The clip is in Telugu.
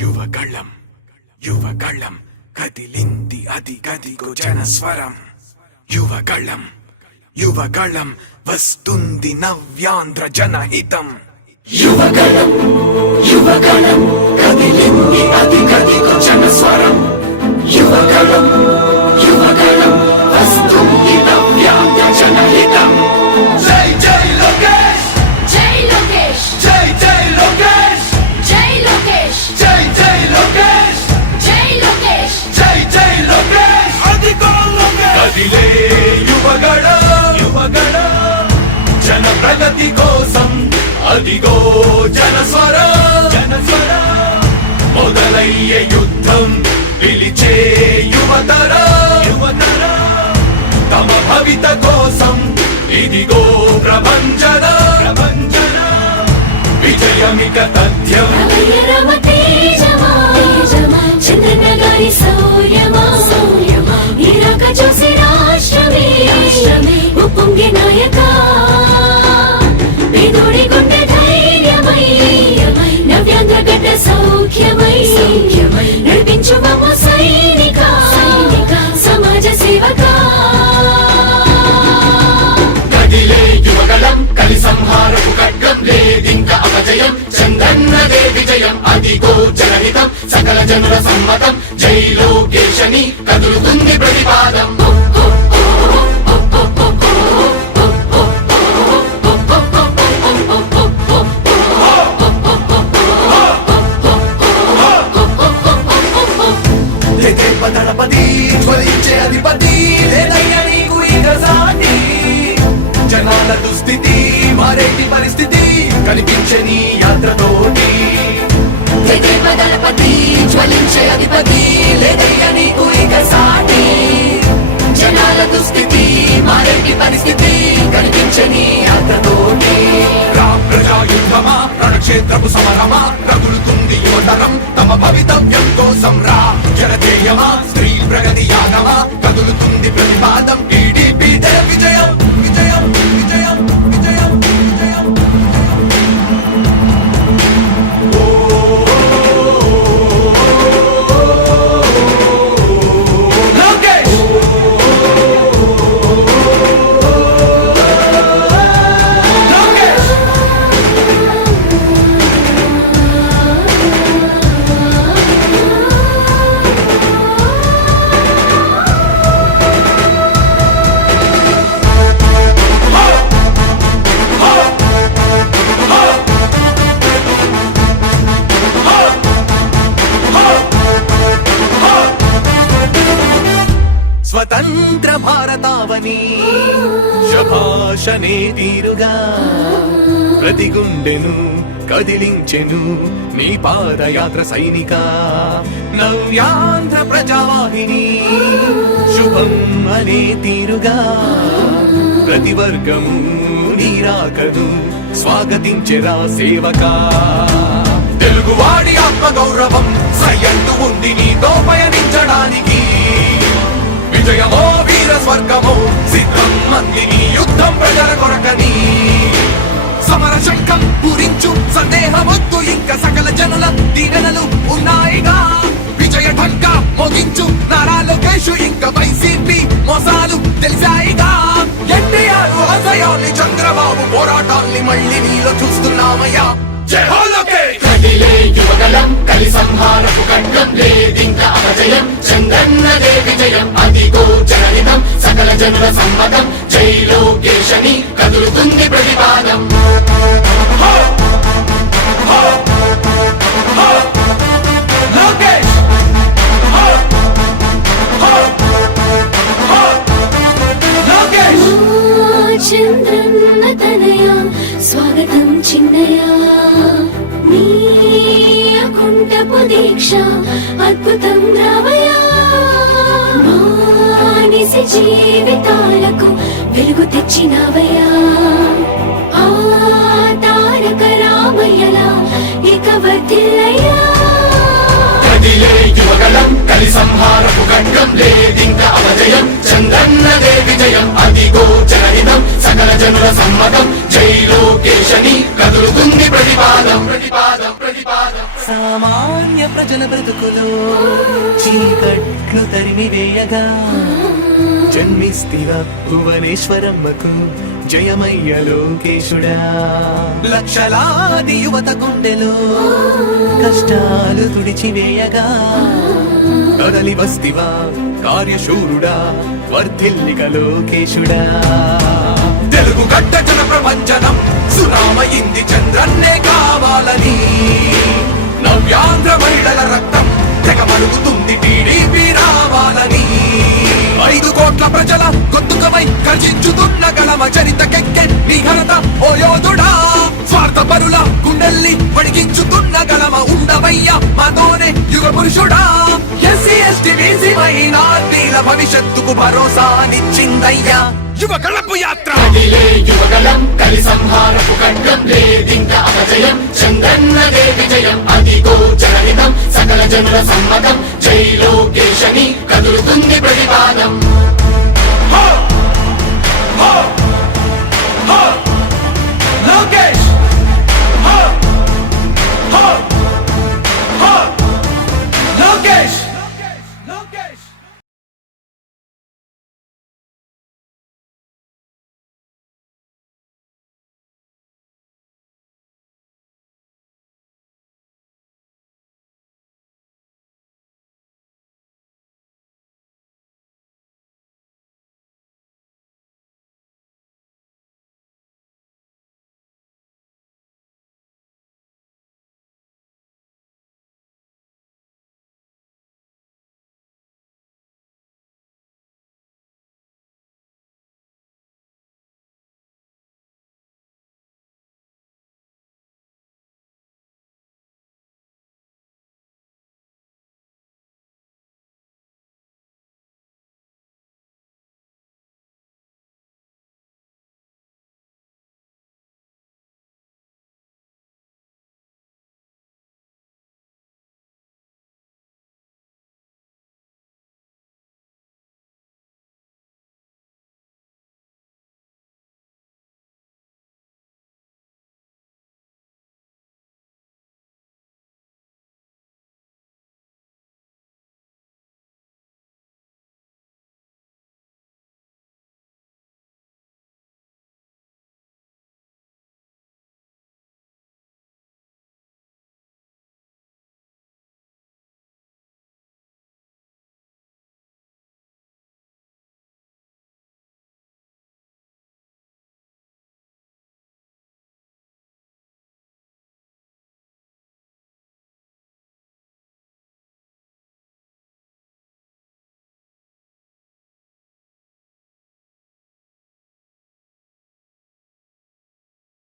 యువగళం యువగళం కదిలింది అది గదిగో జనస్వరం. యువగళం యువగళం వస్తుంది నవ్యాంధ్ర జనహితం. యువగళం యువగళం కదిలింది అది గదిగో జనస్వరం. యువగళం యువగళం వస్తుంది నవ్యాంధ్ర జనహితం. జై జై లోకేష్ జై లోకేష్ జై జై లోకేష్ జై లోకేష్ జై జై లోకేష్ జై లోకేష్ జై జై లోకేష్ అదిగో లోకేష్. కదిలే యువగళం యువగళం జన ప్రగతి కోసం అదిగో జనస్వరం. జనస్వరం మొదలయ్యే యుద్ధం పిలిచే యువతరం. యువతరం తమ భవిత కోసం ఇదిగో ప్రభంజనం. ప్రభంజనం విజయమిక తథ్యం. రమయ రమ తేజమా చంద్రన్న గారి శౌర్యమా నీరాక చూసి రాష్ట్రమే ఉప్పొంగే నాయక పేదోడి గుండె ధైర్యమై నవ్యాంధ్ర గడ్డ సౌఖ్యమై నడిపించు మమ్మ సైనిక సమాజ సేవక. కదిలే యువగళం కలి సంహారపు ఖడ్గం లేదింక అపజయం. చంద్రన్నదే విజయం అదిగో జనహితం సకల జనుల సమ్మతం. జై లోకేశని కదులుతుంది ప్రతిపాదం. దళపతి జ్వలించే అధిపతి లేదయ్య నీకు ఇక సాటి. జనాల దుస్థితి మారేటి పరిస్థితి కనిపించే నీ యాత్రతోటి. దళపతి జ్వలించే అధిపతి లేదయ్య నీకు ఇక సాటి. జనాల దుస్థితి మారేటి పరిస్థితి కనిపించే నీ యాత్రతోటి. ప్రజాయుద్ధమా రణక్షేత్రపు సమరమా రగులుతుంది యువతరం తమ భవితవ్యం కోసం. రా జనజేయమా స్త్రీ ప్రగతి యానమా కదులుతుంది ప్రతిపాదం. టీడీపీ జయ విజయం విజయం విజయం విజయం విజయం. లోకేష్ స్వతంత్ర భారతావని శభాషనే తీరుగా ప్రతి గుండెను కదిలించెను నీ పాదయాత్ర సైనిక. నవ్యాంధ్ర ప్రజావాహిని శుభం అనే తీరుగా ప్రతి వర్గము నీరాకను స్వాగతించెరా సేవకా. తెలుగువాడి ఆత్మగౌరవం సయ్యంటూ ఉంది నీతో పయనించడానికి. విజయమో వీర స్వర్గమో సిద్ధం మందిని యుద్ధం ప్రజల కొరకని. సమర శంఖం పూరించు సందేహమొద్దు ఇంక సకల జనుల దీవెనలు ఉన్నాయిగా. విజయ ఢంకా మోగించు నారా లోకేష్ ఇంక వైసీపీ మోసాలు తెలిసాయిగా. ఎన్టీఆర్ ఆశయాల్ని చంద్రబాబు పోరాటాల్ని మళ్ళీ నీలో చూస్తున్నామయ్యా. జై హో లోకేష్. కదిలే యువగళం కలి సంహారపు ఖడ్గం లేదింక అపజయం. చంద్రన్నదే విజయం అదిగో జనహితం సకల జనుల సమ్మతం. జై లోకేశని కదులుతుంది ప్రతిపాదం. లోకేష్ లోకేష్ చంద్రన్న తనయ స్వాగతం చిన్నయ నీ అకుంఠపు దీక్ష అద్భుతం రావయ. మానిసి జీవితాలకు వెలుగు తెచ్చినవయ్యా. ఆ తారక రామయ్యలా ఇక వర్ధిల్లయ్యా. కదిలే యువగళం కలి సంహారపు ఖడ్గం లేదింక అపజయం. చంద్రన్నదే విజయం అదిగో జనహితం సకల జనుల సమ్మతం. జై లోకేశని కదులుతుంది ప్రతిపాదం. ప్రతిపాదం ప్రతిపాదం. సామాన్య ప్రజల బ్రతుకులో చీకట్లు తరిమి వేయగా జన్మిస్తివా భువనేశ్వరమ్మకు జయమయ్య లోకేశుడా. లక్షలాది యువత గుండెలో కష్టాలు తుడిచివేయగా కదలి వస్తివా కార్యశూరుడా వర్ధిల్లిక లోకేశుడా. తెలుగు గడ్డ జన ప్రపంచనం సునామయింది చంద్రన్నే కావాలని నవ్యాంధ్ర మహిళల రక్తం తెగమరుగుతుంది టీడీపీ రావాలని 5 కోట్ల ప్రజల గొంతుకమై గర్జించుతున్న గలమ చరితకెక్కె నీ ఘనత ఓ యోధుడా. స్వార్థ పరుల గుండెల్ని వణికించుతున్న గలమ ఉండవయ్య మాతోనే యుగ పురుషుడా. ఎస్సీ ఎస్టీ బీసీ మైనార్టీల భవిష్యత్తుకు భరోసానిచ్చిందయ్యా యువ కళపు యాత్ర. కదిలే యువగలం కలి సంహారపు ఖడ్గం లేదింక అపజయం చంద్రన్నదే విజయం అదిగో జనహితం సకల జనుల సమ్మతం